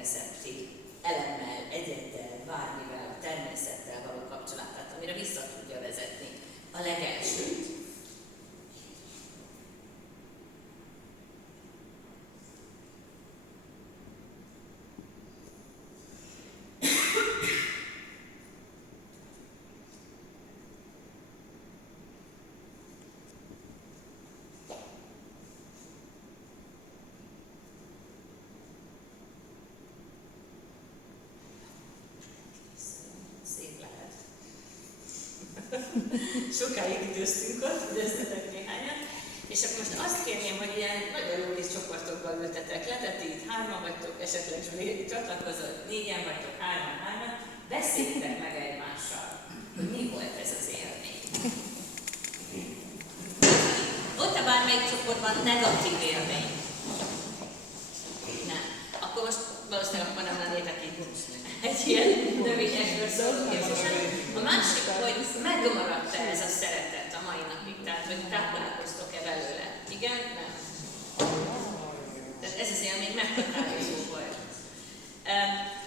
természeti elemmel, egyeddel, bármivel, a természettel való kapcsolatát, amire vissza tudja vezetni a legelsőt. Sokáig időztünk ott, időztetek néhányat, és akkor most azt kérném, hogy ilyen nagyon jó kis csoportokban ültetek le, tehát így 3-an vagytok, esetleg Zsuli csatlakozott, 4-en vagytok, 3-an, beszéljétek meg egymással, hogy mi volt ez az élmény. Volt-e bármelyik csoportban negatív élmény? Nem. Akkor most valószínűleg akkor nem lennétek itt egy ilyen növényesről szóló képzésen. A másik, hogy megmaradt ez a szeretet a mai napig, tehát hogy táplálkoztok-e belőle. Igen? Nem. Tehát ez az élmény meghatározó volt.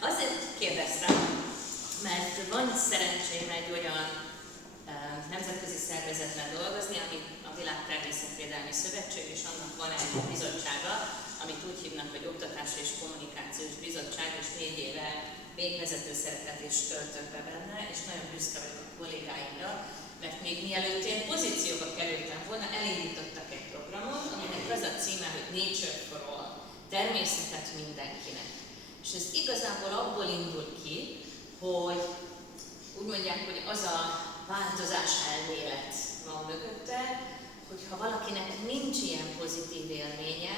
Azért kérdeztem, mert van szerencsém egy olyan nemzetközi szervezetben dolgozni, ami a Világ Természetvédelmi Szövetség, és annak van egy bizottsága, amit úgy hívnak, hogy Oktatási és Kommunikációs Bizottság, és 4 éve végvezető szerepet is töltök be benne, és nagyon büszke vagyok a kollégáimra, mert még mielőtt én pozícióba kerültem volna, elindítottak egy programot, aminek az a címe, hogy Nature for All, természetet mindenkinek. És ez igazából abból indul ki, hogy úgy mondják, hogy az a változás elmélet van mögötte, hogy ha valakinek nincs ilyen pozitív élménye,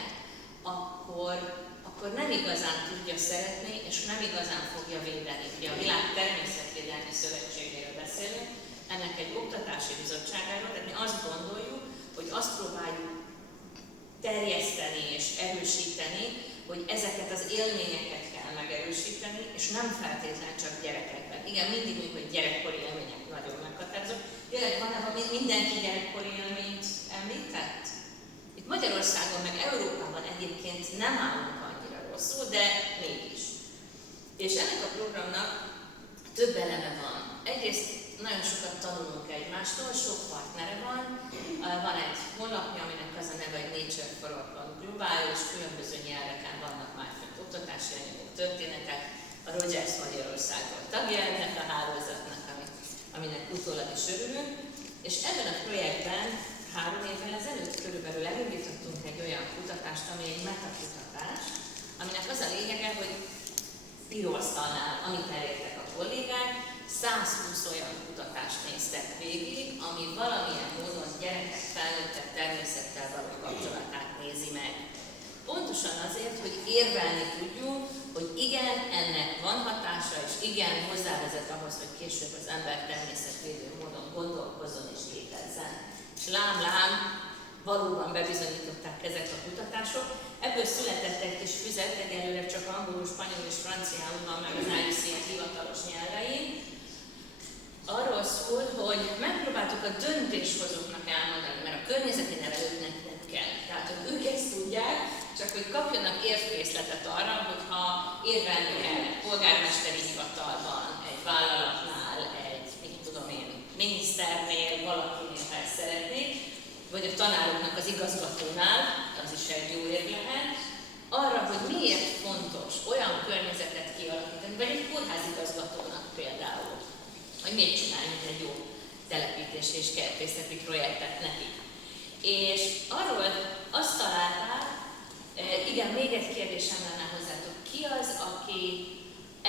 akkor nem igazán tudja szeretni, és nem igazán fogja védeni. Ugye a Világ Természetvédelmi Szövetségéről beszélünk, ennek egy oktatási bizottságáról, tehát mi azt gondoljuk, hogy azt próbáljuk terjeszteni és erősíteni, hogy ezeket az élményeket kell megerősíteni, és nem feltétlenül csak gyerekekben. Igen, mindig mondjuk, hogy gyerekkori élmények nagyon meghatározók. Tényleg van, ahol mindenki gyerekkori élményt említett? Itt Magyarországon, meg Európában egyébként nem állunk annyira rosszul, de mégis. És ennek a programnak több eleme van. Egyrészt nagyon sokat tanulunk egymástól, sok partnere van. Van egy honlapja, aminek az a neve, hogy Nature for All globális, különböző nyelveken vannak már fent oktatási anyagok, történetek. A Rogers Magyarországról tagja ennek a hálózatnak, aminek utólag is örülünk. És ebben a projektben 3 évvel ezelőtt körülbelül elindítottunk egy olyan kutatást, ami egy metakutatás, aminek az a lényege, hogy íróasztalnál, amit elértek a kollégák, 120 olyan kutatást néztek végig, ami valamilyen módon gyerekek, felnőttek természettel való kapcsolatát nézi meg. Pontosan azért, hogy érvelni tudjunk, hogy igen, ennek van hatása, és igen, hozzávezet ahhoz, hogy később az ember természetvédő módon gondolkozzon és létezzen. És lám, valóban bebizonyították ezek a kutatások. Ebből született egy kis füzet, egyelőre csak angolul, spanyolul és franciául van meg az IUCN hivatalos nyelvein. Arról szól, hogy megpróbáltuk a döntéshozóknak elmondani, mert a környezeti nevelőknek nem kell. Tehát, hogy ők ezt tudják, csak hogy kapjanak érvkészletet arra, hogyha érvelni kell egy polgármesteri hivatalban, egy vállalatnál, egy, mit tudom én, miniszternél, valakinél, ha ezt szeretnék, vagy a tanároknak az igazgatónál, az is egy jó érv lehet, arra, hogy miért fontos olyan környezetet kialakítani, vagy egy kórházigazgatónak például, hogy miért csinálni egy jó telepítési és kertészeti projektet nekik. És arról azt találták, igen, még egy kérdésem lenne hozzátok, ki az, aki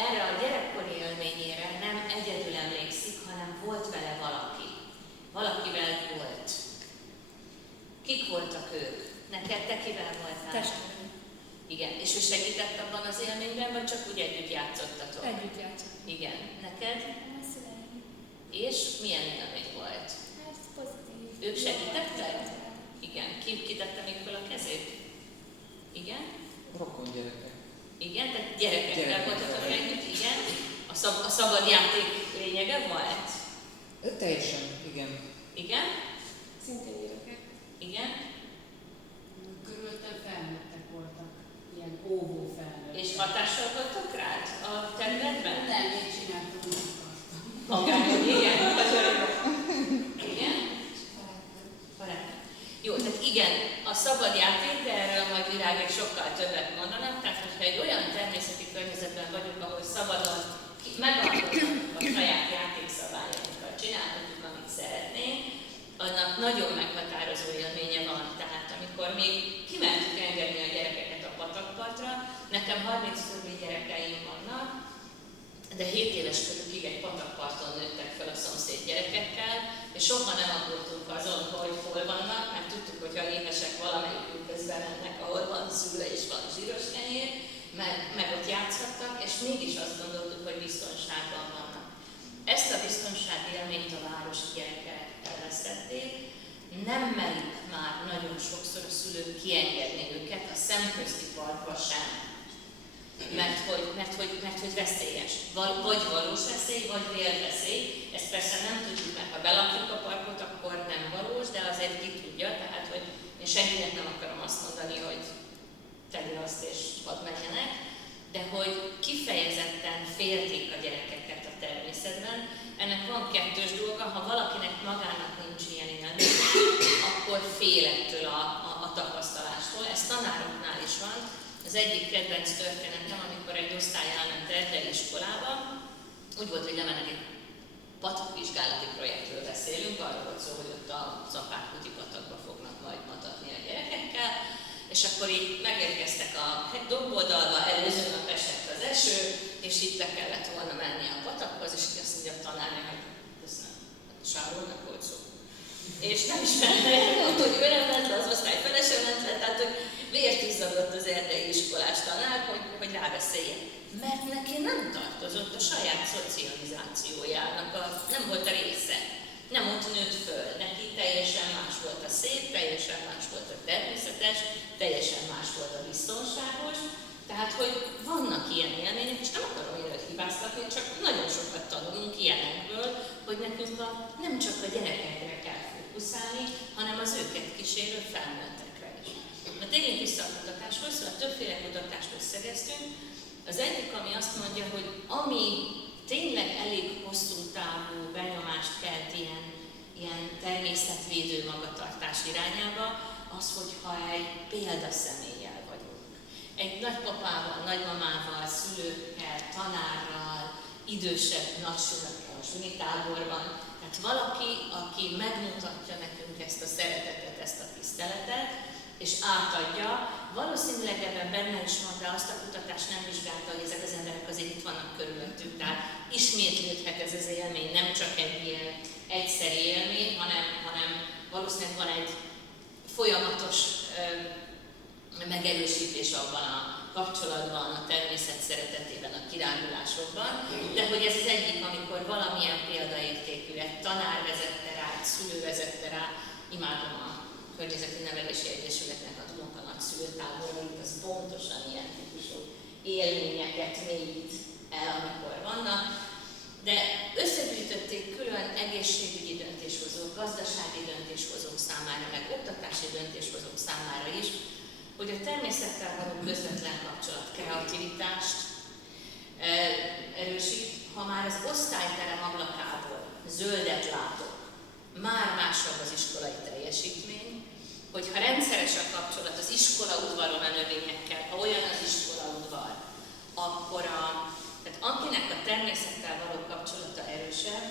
erre a gyerekkori élményére nem egyedül emlékszik, hanem volt vele valaki. Valakivel volt. Kik voltak ők? Neked te kivel voltál? Testvérem. Igen, és ő segített abban az élményben, vagy csak úgy együtt játszottatok? Együtt játszottunk. Igen. Neked? És milyen élmény volt? Ez pozitív. Ők segítettek? Igen. Ki tette még fel a kezét? Igen? Rokon gyerekek. Igen, tehát gyerekekkel voltatok együtt, igen. A szabad játék lényege volt? Teljesen, igen. Igen? Szintén gyerekek. Igen? Körülöttem felnőttek voltak. ilyen óvó felnőtt. És hatással voltak rád a területben? Nem, én csináltam, amit akartam. Magában, igen? Igen? Barátom. Jó, tehát igen, a szabad játék, de erről majd Virágék sokkal többet mondanak, tehát hogyha egy olyan természeti környezetben vagyunk, ahol szabadon megalkothatunk a saját játékszabályainkkal, csinálhatjuk, amit szeretnénk, annak nagyon meghatározó élménye van. Tehát amikor még kimentük engedni a gyerekeket a patakpartra, nekem 30 körüli gyerekeim vannak, de 7 éves körükig egy patakparton nőttek fel a szomszéd gyerekekkel, és soha nem aggódtunk azon, hogy hol vannak, mert tudtuk, hogy ha éhesek valamelyikük közben mennek, ahol van szőle és van zsíros kenyér, meg ott játszhattak, és mégis azt gondoltuk, hogy biztonságban vannak. Ezt a biztonsági élményt a városi gyerekek elvesztették, nem merik már nagyon sokszor a szülők kiengedni őket a szemközti parkba sem. Mert hogy veszélyes. Vagy valós veszély, vagy vélveszély. Ezt persze nem tudjuk, mert ha belakjuk a parkot, akkor nem valós, de azért ki tudja, tehát hogy én senkinek nem akarom azt mondani, hogy tegye azt és hadd menjenek, de hogy kifejezetten félték a gyerekeket a természetben. Ennek van kettős dolga, ha valakinek magának nincs ilyen élmény, akkor fél ettől a tapasztalástól. Ez tanároknál is van. Az egyik kedvenc történetem, amikor egy osztály elment erdei iskolába, úgy volt, hogy lemennek egy patakvizsgálati projektről beszélünk, arról volt szó, hogy ott a Zapád-kuti patakba fognak majd matatni a gyerekekkel, és akkor így megérkeztek a domboldalba, előző nap esett az eső, és itt be kellett volna menni a patakhoz, és így azt mondja a tanárja, hogy köszönöm, Sáronnak volt szó. És nem is mondta, hogy ő nem ment le, az osztály fele sem ment le, tehát hogy vért izzadott az erdei iskolás tanár, hogy rábeszéljen. Mert neki nem tartozott a saját szocializációjának, nem volt a része. Nem ott nőtt föl, neki teljesen más volt a szép, teljesen más volt a természetes, teljesen más volt a biztonságos. Tehát, hogy vannak ilyen élmények, és nem akarom én hibáztatni, csak nagyon sokat tanulunk ilyenekből, hogy nekünk nem csak a gyerekekre kell fókuszálni, hanem az őket kísérő felnőttekre is. Na térjünk vissza a kutatáshoz, szóval többféle kutatást összegeztünk. Az egyik, ami azt mondja, hogy ami tényleg elég hosszú távú benyomást kelt ilyen természetvédő magatartás irányába, az, hogyha egy példaszemélyel vagyunk. Egy nagypapával, nagymamával, szülőkkel, tanárral, idősebb nagyszülőkkel a sunitáborban. Tehát valaki, aki megmutatja nekünk ezt a szeretetet, ezt a tiszteletet, és átadja. Valószínűleg ebben benne is van, de azt a kutatás nem vizsgálta, hogy ezek az emberek azért itt vannak körülöttük. Tehát ismétlődhet ez az élmény, nem csak egy ilyen egyszeri élmény, hanem valószínűleg van egy folyamatos megerősítés abban a kapcsolatban, a természet szeretetében, a kirándulásokban, de hogy ez az egyik, amikor valamilyen példaértékű, egy tanár vezette rá, egy szülő vezette rá, imádom a Környezeti Nevelési Egyesületnek a Dunok a nagyszülőtáborait, az pontosan ilyen típusú élményeket mélyít el, amikor vannak, de összegyűjtötték külön egészségügyi döntéshozók, gazdasági döntéshozók számára, meg oktatási döntéshozók számára is, hogy a természettel való közvetlen kapcsolat kreativitást erősít, ha már az osztályterem ablakából zöldet látok, már másabb az iskolai teljesítmény, hogyha rendszeres a kapcsolat az iskola udvaron a növényekkel, ha olyan az iskola udvar, akkor tehát akinek a természettel való kapcsolata erősebb,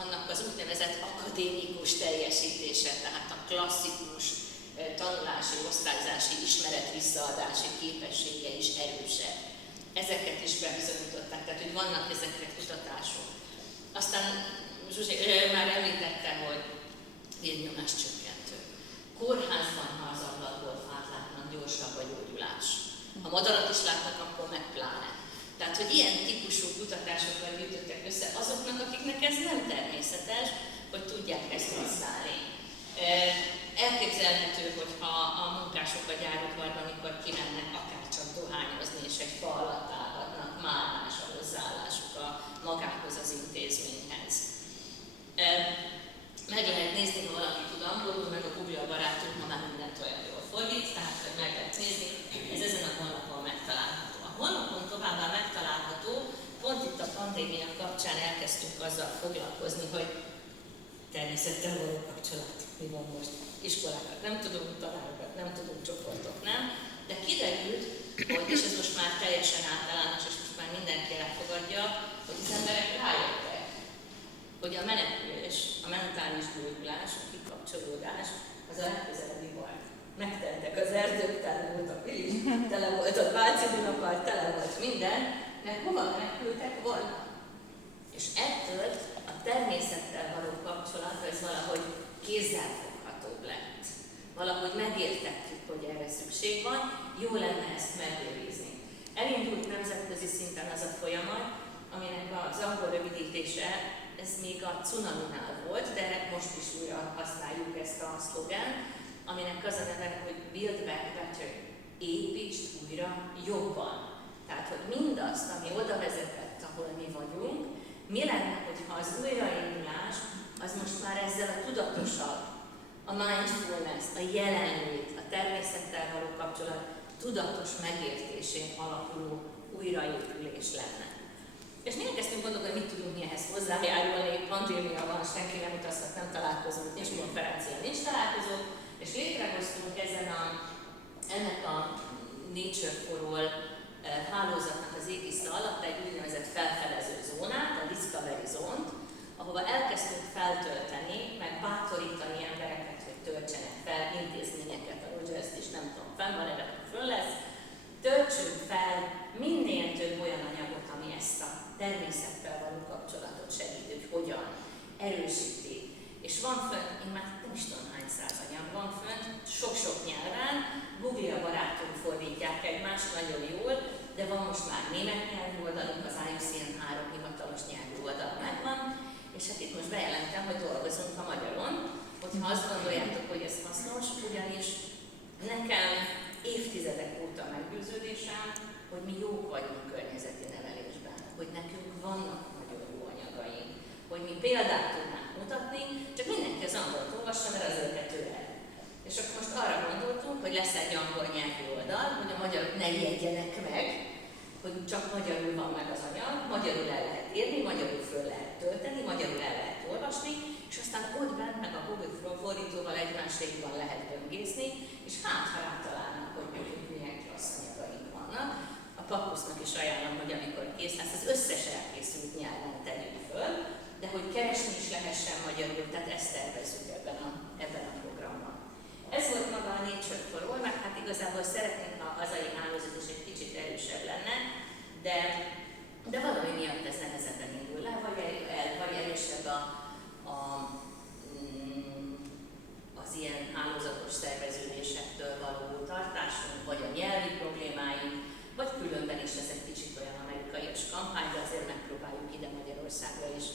annak az úgynevezett akadémikus teljesítése, tehát a klasszikus tanulási, osztályzási, ismeret visszaadási képessége is erősebb. Ezeket is bebizonyították, tehát hogy vannak ezekre kutatások. Aztán Zsuzsi már említette, hogy vérnyomás csökkentő. Kórházban, ha az ablakból fát látnak, gyorsabb a gyógyulás. Ha madarat is látnak, akkor meg pláne. Tehát, hogy ilyen típusú kutatásokat gyűjtöttek össze azoknak, akiknek ez nem természetes, hogy tudják ezt használni. Elképzelhető, hogy ha a munkások a gyárudvarban, amikor kimennek akár csak dohányozni, és egy fa alatt állhatnak, már más a hozzáállásuk magához az intézményhez. Meg lehet nézni, ha valaki tud angolul, meg a Google barátunk ma már mindent olyan jól fordít, tehát meg lehet nézni, ez ezen a honlapon meg pandémia kapcsán elkezdtünk azzal foglalkozni, hogy természettel való kapcsolat, mi van most, iskolákat nem tudunk, tanárokat nem tudunk, csoportok nem, de kiderült, hogy, és ez most már teljesen általános, és most már mindenki elfogadja, hogy az emberek rájöttek, hogy a menekülés, a mentális gyógyulás, a kikapcsolódás, az a legközelebbi baj. Megteltek az erdők, tele volt a Pilis, tele volt a Váci Dunakar, tele volt minden, mert hova menekültek volna? És ettől a természettel való kapcsolat, ez valahogy kézzelfoghatóbb lett. Valahogy megértettük, hogy erre szükség van, jó lenne ezt megőrizni. Elindult nemzetközi szinten az a folyamat, aminek az angol rövidítése, ez még a cunaminál volt, de most is újra használjuk ezt a szlogán, aminek az a neve, hogy Build Back Better, építsd újra jobban. Tehát, hogy mindazt, ami oda vezetett, ahol mi vagyunk, mi lenne, hogyha az újraindulás, az most már ezzel a tudatosabb, a mindfulness, a jelenlét, a természettel való kapcsolat tudatos megértésén alapuló újraépülés lenne. És mi elkezdtünk gondolni, hogy mit tudunk mi ehhez hozzájárulni, pandémia van, senki nem utazhat, nem találkozunk, nincs konferencia, nincs találkozó, és létrehoztunk ennek a Nature for All hálózatnak az égisze alatt egy úgynevezett felfedező zónát, a Discovery Zone-t, ahova elkezdtünk feltölteni, meg bátorítani embereket, hogy töltsenek fel intézményeket, a Rogers-t is nem tudom, fenn van, erre föl lesz. Töltsünk fel minél több olyan anyagot, ami ezt a természettel való kapcsolatot segíti, hogy hogyan erősíti. És van fönt, én már nem is tudom hány száz anyag van fönt, sok-sok nyelven, Google barátunk fordítják egymást nagyon jól, de van most már német nyelvű oldalunk, az IUCN 3 hivatalos nyelvű oldal megvan, és hát itt most bejelentem, hogy dolgozunk a magyaron, hogyha azt gondoljátok, hogy ez hasznos, ugyanis nekem évtizedek óta meggyőződésem, hogy mi jók vagyunk környezeti nevelésben, hogy nekünk vannak nagyon jó anyagaink, hogy mi példát tudnánk mutatni, csak mindenki az angolt olvassa, mert az őket el. És akkor most arra gondoltunk, hogy lesz egy angol nyelvű oldal, hogy a magyarok ne ijedjenek meg, hogy csak magyarul van meg az anyag, magyarul el lehet írni, magyarul föl lehet tölteni, magyarul el lehet olvasni, és aztán ott bent meg a Google fordítóval egymásrékban lehet böngészni, és hát ha rátalálnak, hogy nekünk milyen klassz anyagaink vannak. A Papusznak is ajánlom, hogy amikor kész lesz, az összes elkészült nyelven tegyük föl, de hogy keresni is lehessen magyarul, tehát ezt tervezzük ebben a programban. Ez volt maga a Nature for All, meg hát igazából szeretnénk, ha a hazai hálózat is egy kicsit erősebb lenne, de valami miatt ez nehezebben indul le, vagy erősebb az ilyen hálózatos szerveződésektől való tartásunk, vagy a nyelvi problémáink, vagy különben is ez egy kicsit olyan amerikaias kampány, de azért megpróbáljuk ide Magyarországra is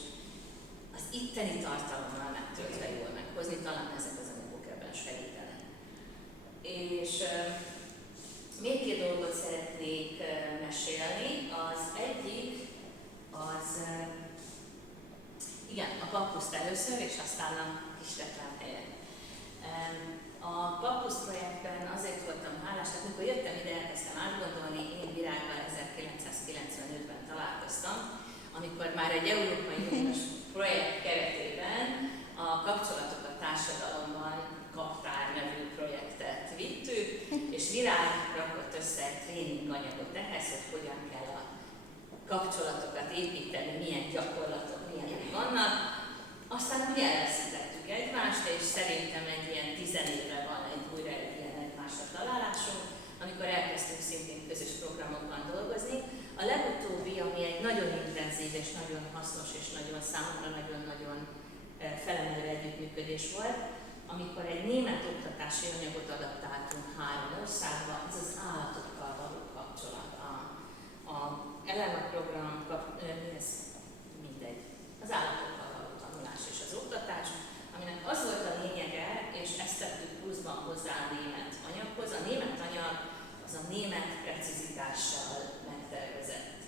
az itteni tartalommal megtöltve jól meghozni, talán ezek az anyagok ebben segítenek. És még két dolgot szeretnék mesélni. Az egyik, igen, a Pappuszt először, és aztán a kis reklámhelyen. A Pappusz projektben azért voltam hálás, tehát mikor jöttem ide, elkezdtem átgondolni, én Virággal 1995-ben találkoztam, amikor már egy Európai Uniós projekt keretében a Kapcsolatok a Társadalomban Kaptár nevű projektet vittük, és Virág rakott össze egy tréninganyagot ehhez, hogy hogyan kell a kapcsolatokat építeni, milyen gyakorlatok, milyenek vannak. Aztán ugye elveszítettük egymást, és szerintem egy ilyen 10 éve van újra egy ilyen egymásra találásunk, amikor elkezdtünk szintén közös programokban dolgozni. A legutóbbi, ami egy nagyon intenzív és nagyon hasznos és nagyon számomra nagyon-nagyon felemelő együttműködés volt, amikor egy német oktatási anyagot adaptáltunk 3 országba, ez az állatokkal való kapcsolat. A Elena program, mindegy, az állatokkal való tanulás és az oktatás, aminek az volt a lényege, és ezt tettük pluszban hozzá a német anyaghoz. A német anyag az a német precizitással megtervezett,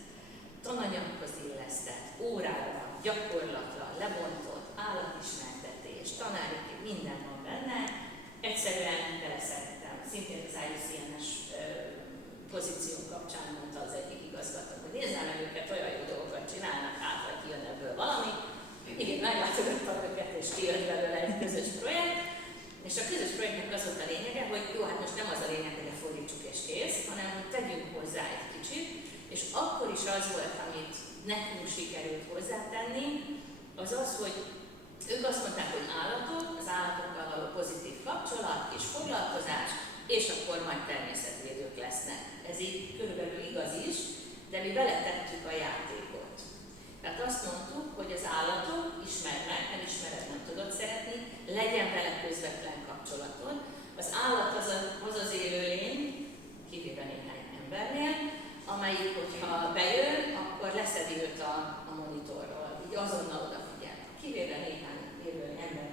tananyaghoz illesztett, órára, gyakorlatra, lebontott, állatismertetés, tanári, minden van benne. Egyszerűen beleszerettem, szintén az IUCN-es pozíció kapcsán mondta az egyik igazgató, hogy nézzál meg őket, olyan jó dolgokat csinálnak, hát vagy kijön ebből valami. Igen, meglátogattam őket, és kijött belőle egy közös projekt, és a közös projektnek az volt a lényege, hogy jó, hát most nem az a lényeg, hogy lefordítsuk és kész, hanem hogy tegyünk hozzá egy kicsit, és akkor is az volt, amit nekünk sikerült hozzátenni, az az, hogy ők azt mondták, hogy állatok, az állatokkal való pozitív kapcsolat és foglalkozás, és akkor majd természetvédők lesznek. Ez így körülbelül igaz is, de mi beletettük a játékot. Tehát azt mondtuk, hogy az állatok ismernek, elismered, nem tudod szeretni, legyen vele közvetlen kapcsolatod. Az állat az az élőlény, kivéve néhány embernél, amelyik, hogyha bejön, akkor leszedi őt a monitorról, így azonnal odafigyel. Kivéve néhány élőlény ember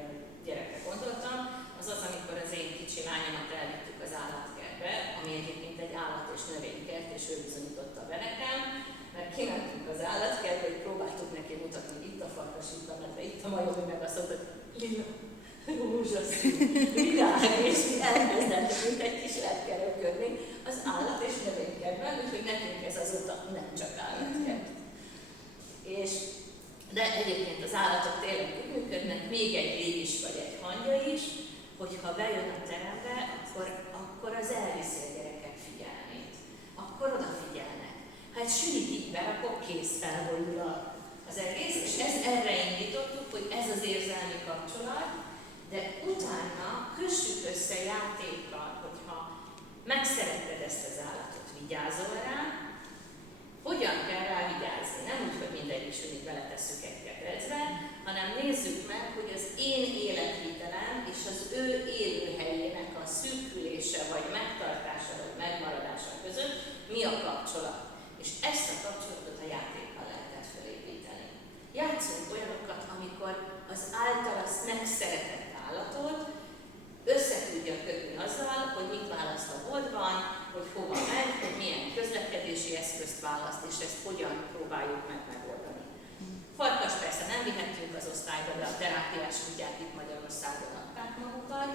gyerekre gondoltam, az az, amikor az én kicsi lányomat elvittük az állatkertbe, ami egyébként egy állat- és növénykert, és ő bizonyította be nekem, mert kimentünk az állatkertbe, hogy próbáltuk neki mutatni, hogy itt a farkas, itt a medve, itt a majom, meg azt mondta, hogy lila, rózsaszín, virág, és mi elkezdentük, mint egy kis lepkerőködni az állat- és növénykertben, úgyhogy nekünk ez azóta nem csak állatkert. De egyébként az állatok tényleg úgy működnek, még egy rég is vagy egy hangya is, hogyha bejön a terembe, akkor az elviszi a gyerekek figyelmét. Akkor odafigyelnek. Ha egy sülit így berakok, kész, felborul az egész, és erre indítottuk, hogy ez az érzelmi kapcsolat, de utána kössük össze játékkal, hogyha megszeretted ezt az állatot, vigyázol rá, hogyan kell rá vigyázni? Nem úgy, hogy mindegyik sülit beletesszük egy ketrecbe, hanem nézzük meg, hogy az én életvitelem és az ő élőhelyének a szűkülése, vagy megtartása, vagy megmaradása között mi a kapcsolat. És ezt a kapcsolatot a játékkal lehetett felépíteni. Játszunk olyanokat, amikor az által azt megszeretett állatot össze tudja kötni azzal, hogy mit választ a boltban, hogy hova megy, hogy milyen közlekedési eszközt választ, és ezt hogyan próbáljuk meg megoldani. Farkas persze nem vihettünk az osztályba, de a terápiás kutyát itt Magyarországon adták magukat,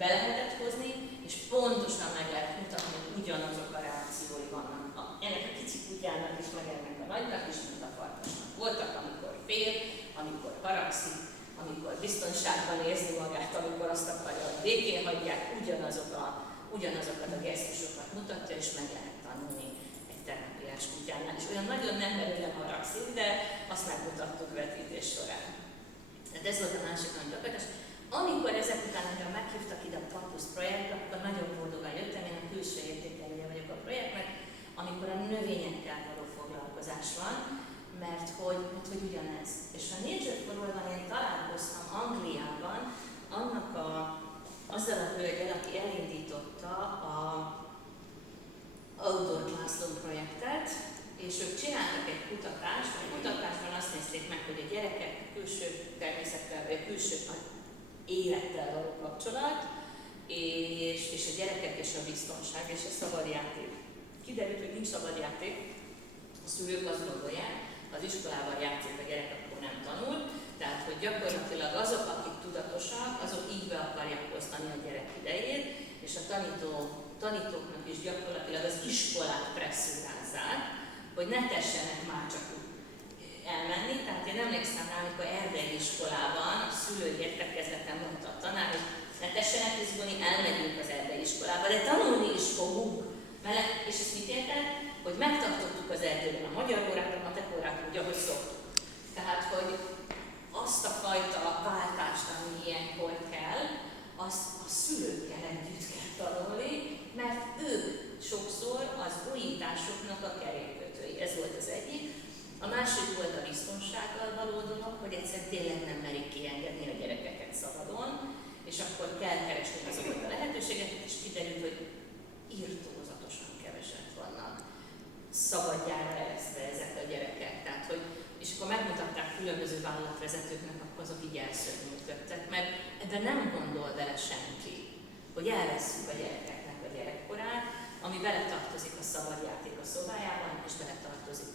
be lehetett hozni, és pontosan meg lehet mutatni, hogy ugyanazok a reakciói vannak. Ennek a kicsi kutyának is, meg ennek a nagynak is, mint a farkasnak. Voltak, amikor fél, amikor haragszik, amikor biztonságban érzi magát, amikor azt akarja, hogy békén hagyják, ugyanazokat a gesztusokat mutatja, és meg lehet tanulni egy terápiás kutyánál. És olyan nagyon nem merően haragszik, de azt megmutattuk vetítés során. Tehát ez volt a másik nagy gyakorlás. Amikor ezek után engem meghívtak ide a Campus projektbe, akkor nagyon boldogan jöttem, én a külső értékelője vagyok a projektnek, amikor a növényekkel való foglalkozás van, mert hogy ugyanez. És a Nature for All-ban én találkoztam Angliában azzal a hölgyel, aki elindította a Outdoor Classroom projektet, és ők csináltak egy kutatást, a kutatásban azt nézték meg, hogy a gyerekek külső természettel, vagy külső élettel való kapcsolat, és a gyerekek és a biztonság, és a szabadjáték. Kiderült, hogy nincs szabadjáték, a szülők azt gondolják, ha az iskolában játszik a gyerek, akkor nem tanul, tehát hogy gyakorlatilag azok, akik tudatosak, azok így be akarják osztani a gyerek idejét, és a tanítóknak is gyakorlatilag az iskolát presszúrázzák, hogy ne tessenek már csak elmenni. Tehát én emlékszem rá, amikor erdei iskolában a szülői értekezleten mondta a tanár, hogy ne tessenek izgulni, elmegyünk az erdei iskolába, de tanulni is fogunk. És ezt mit érted? Hogy megtartottuk az erdőben a magyar órát, a matek órát úgy, ahogy szoktuk. Tehát, hogy azt a fajta váltást, ami ilyenkor kell, azt a szülőkkel együtt kell tanulni, mert ők sokszor az újításoknak a kerékkötői. Ez volt az egyik. A másik volt a biztonsággal való dolog, hogy egyszerűen tényleg nem merik kiengedni a gyerekeket szabadon, és akkor kell keresni azokat a lehetőségeket, és kiderült, hogy irtózatosan keveset vannak szabadjára eresztve ezek a gyerekek. Tehát, hogy, és akkor megmutatták különböző vállalatvezetőknek, akkor azok így elszörnyűködtek, mert ebben nem gondol bele senki, hogy elvesszük a gyerekeknek a gyerekkorát, ami beletartozik a szabadjáték a szobájában, és beletartozik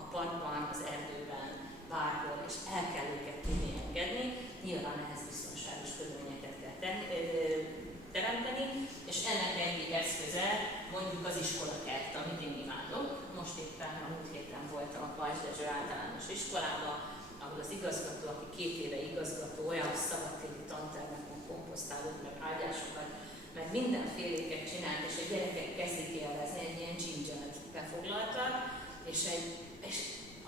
a parkban, az erdőben, bárhol, és el kell őket tudni engedni. Nyilván ehhez biztonságos körülményeket kell teremteni, és ennek egyik eszköze mondjuk mondjuk az iskolakert, amit én imádok. Most éppen a múlt héten voltam a Pajzs Dezső általános iskolában, ahol az igazgató, aki 2 éve igazgató, olyan szabadtéri tantermekon komposztálót, meg ágyásokat, meg mindenféléket csinált, és a gyerekek kezdik élvezni, egy ilyen dzsindzsát befoglaltak, és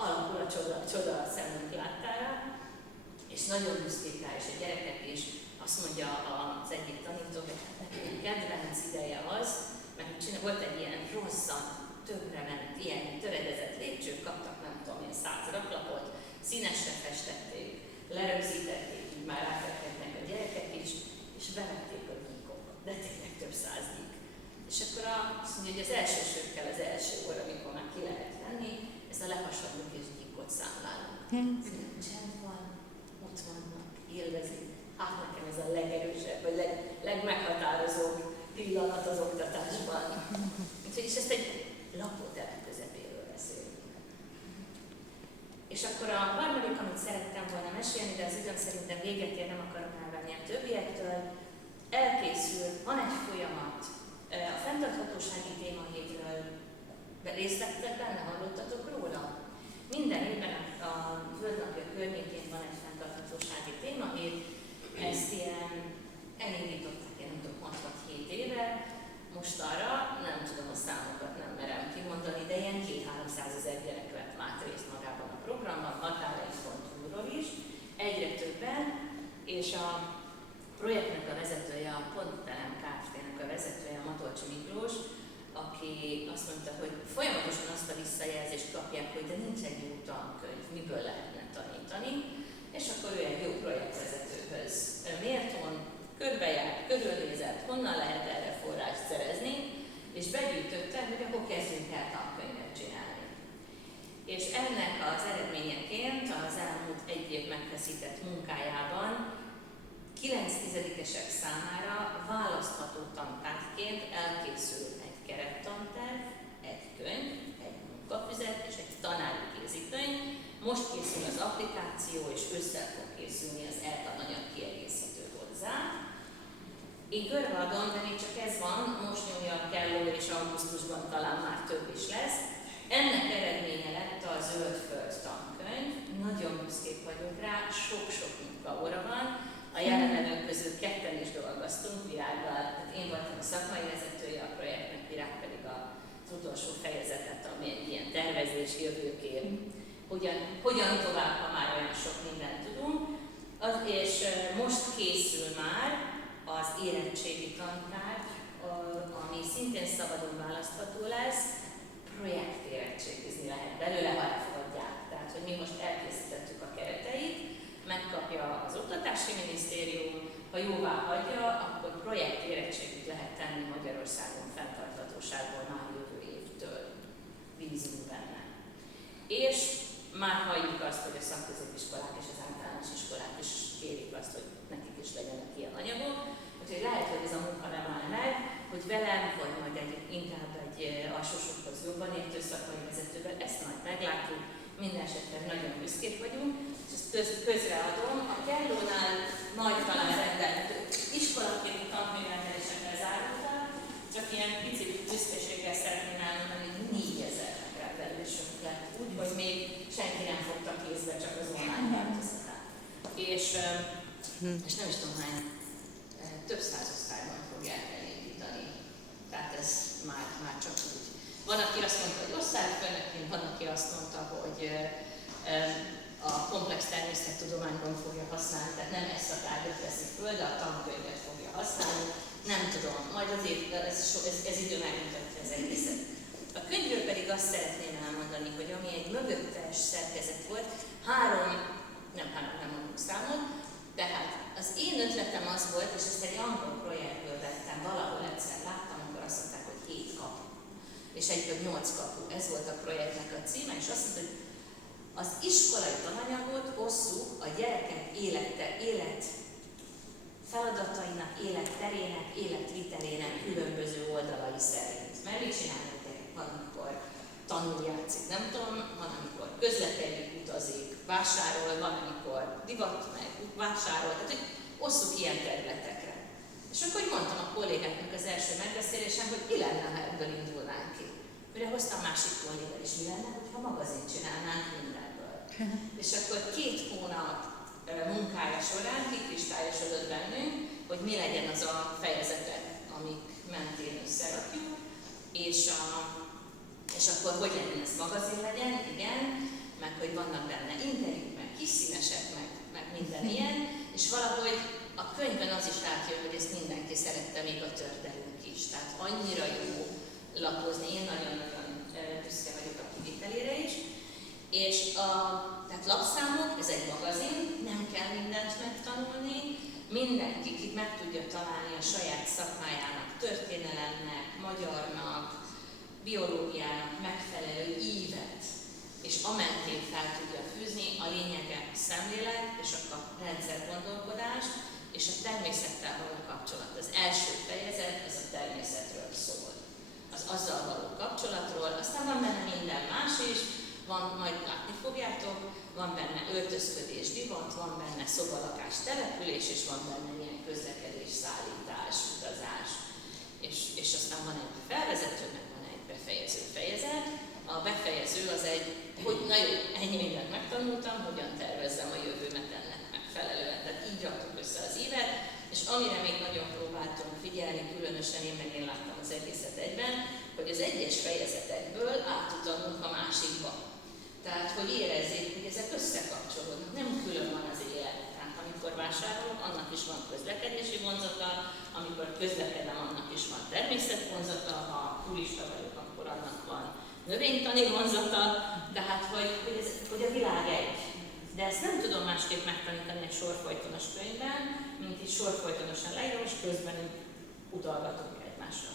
alakul a csoda szemünk láttára, és nagyon büszkék rá, és a gyerekek is. Azt mondja az egyik tanító, hogy neki kedvenc ideje az, mert volt egy ilyen rosszat, többrement, ilyen töredezett lépcsők, kaptak nem tudom én 100 raklapot, színesre festették, lerögzítették, így már ráfektetnek a gyerekek is, és bevették a gyíkokat, de tényleg több 100 gyík. És akkor azt mondja, hogy az elsősökkel az első óra, amikor már ki lehet venni, ez a lehasadunk és gyíkot számlálunk. Csend van, ott vannak, élvezik. Hát nekem ez a legerősebb, vagy legmeghatározóbb pillanat az oktatásban. Úgyhogy és ezt egy lakótelep közepéről beszélünk. És akkor a harmadik, amit szerettem volna mesélni, de az időm szerintem véget ér, nem akarom elvenni a többiektől, elkészül, van egy folyamat, a fenntarthatósági témahétről részletek benne, hallottatok róla? Minden évben a Földnapja környékén van egy fenntarthatósági témahét, ezt ilyen elindították, én nem tudom, 67 éve, most arra, nem tudom a számokat, nem merem kimondani, de ilyen 200-300 ezer gyerek vett már részt magában a programban, határai.hu-ról is, egyre többen, és a projektnek a vezetője, a Ponttelem Kft-nek a vezetője, a Matolcsi Miklós, aki azt mondta, hogy folyamatosan azt a visszajelzést kapják, hogy de nincs egy jó tankönyv, miből lehetne tanítani, és akkor ő egy jó projektvezetőhöz méltón körbejárt, körülnézett, honnan lehet erre forrást szerezni, és begyűjtötte, hogy akkor kezdjünk el tankönyvet csinálni. És ennek az eredményeként az elmúlt 1 év megfeszített munkájában 9-10-esek számára választható tantárgyként elkészül egy kerettanterv, egy könyv, egy munkafüzet és egy tanári kézikönyv. Most készül az applikáció, és ősszel fog készülni az eltananyag kiegészítő hozzá. Én körbeadom, de még csak ez van, most nyomja a kelló, és augusztusban talán már több is lesz. Ennek eredménye lett a Zöld Föld tankönyv, nagyon büszkék vagyunk rá, sok-sok munkaóra van. A jelenlevők közül 2-en is dolgoztunk Virággal, tehát én voltam a szakmai vezetője a projektnek, Virág pedig az utolsó fejezetet, ami egy ilyen tervezés, jövőkép, hogyan tovább, ha már olyan sok mindent tudunk. És most készül már az érettségi tantárgy, ami szintén szabadon választható lesz, projektérettségizni lehet belőle, ha elfogadják. Tehát, hogy mi most elkészítettük a kereteit, megkapja az Oktatási Minisztérium, ha jóvá hagyja, akkor projektérettségit lehet tenni Magyarországon fenntarthatóságból már jövő évtől. Bízunk benne. És már halljuk azt, hogy a szakközépiskolák és az általános iskolák is kérik azt, hogy nekik is legyenek ilyen anyagok. Úgyhogy lehet, hogy ez a munka nem áll meg, hogy velem, vagy majd inkább egy alsósokhoz jobban értő szakmai vezetővel, ezt majd meglátjuk. Minden esetben nagyon büszkék vagyunk, és ezt közreadom. A Kellónál majd talán rendelhető iskolaképi tankönyvrendelésekkel zárultál, csak ilyen pici büszkeséggel szeretném elmondani, hogy 4000 megrendelésünk lett, úgy, hogy még senki nem fogta kézbe, csak az online változatát. És nem is tudom hány, több 100 osztályban fogják elindítani. Tehát ez már csak úgy. Van, aki azt mondta, hogy osztályfőnökként, van, aki azt mondta, hogy a komplex természettudományban fogja használni, tehát nem ezt a tárgyat veszi föl, de a tankönyvet fogja használni. Nem tudom, majd azért ez idő megmutatja az egészet. A könyvről pedig azt szeretném elmondani, hogy ami egy mögöttes szerkezet volt, nem mondunk számot, tehát az én ötletem az volt, és ezt egy angol projektből vettem, valahol egyszer láttam, amikor azt mondták, hogy 7 kapu, és egyből 8 kapu. Ez volt a projektnek a címe, és azt mondta, hogy az iskolai tananyagot osszuk a gyerekek élet feladatainak, életterének, életvitelének különböző oldalai szerint. Mert mit csinálnak gyerekek? Van, amikor tanul, játszik, nem tudom, van, amikor közlekedik, utazik, vásárol, van, amikor divat meg vásárol, tehát hogy osszuk ilyen területekre. És akkor mondtam a kollégáknak az első megbeszélésen, hogy mi lenne, ha ebből indulnánk ki. Mire hoztam másik kollégát is, mi lenne, hogyha magazint csinálnánk mindenből. És akkor 2 hónap munkája során kikristályosodott bennünk, hogy mi legyen az a fejezetek, amik mentén összerakjuk, és akkor hogy legyen ez magazin legyen, igen, meg hogy vannak benne interjúk, meg kis színesek, meg minden ilyen, és valahogy a könyvben az is átjön, hogy ezt mindenki szerette, még a tördelünk is. Tehát annyira jó lapozni, én nagyon-nagyon büszke vagyok a kivitelére is. És tehát lapszámok, ez egy magazin, nem kell mindent megtanulni, mindenki itt meg tudja találni a saját szakmájának, történelemnek, magyarnak, biológiának megfelelő ívet, és amentén fel tudja fűzni, a lényege a szemlélet és a rendszergondolkodás, és a természettel való kapcsolat. Az első fejezet az a természetről szól, az azzal való kapcsolatról, aztán van benne minden más is, van, majd látni fogjátok, van benne öltözködés, divat, van benne szobalakás, település, és van benne ilyen közlekedés, szállítás, utazás, és aztán van egy felvezető, meg van egy befejező fejezet. A befejező az egy, hogy na jó, ennyi mindent megtanultam, hogyan tervezzem a jövőmet ennek megfelelően. Tehát így raktuk össze az évet, és amire még nagyon próbáltunk figyelni, különösen én meg én láttam az egészet egyben, hogy az egyes fejezetekből átutalunk a másikba. Tehát, hogy érezzék, hogy ezek összekapcsolódnak, nem külön van az élet. Tehát, amikor vásárolok, annak is van közlekedési vonzata, amikor közlekedem, annak is van természetvonzata, ha turista vagyok, akkor annak van növénytani vonzata, tehát, hogy a világ egy. De ezt nem tudom másképp megtanítani egy sorfolytonos könyvben, mint így sorfolytonosan leírom, és közben utalgatok egymásra.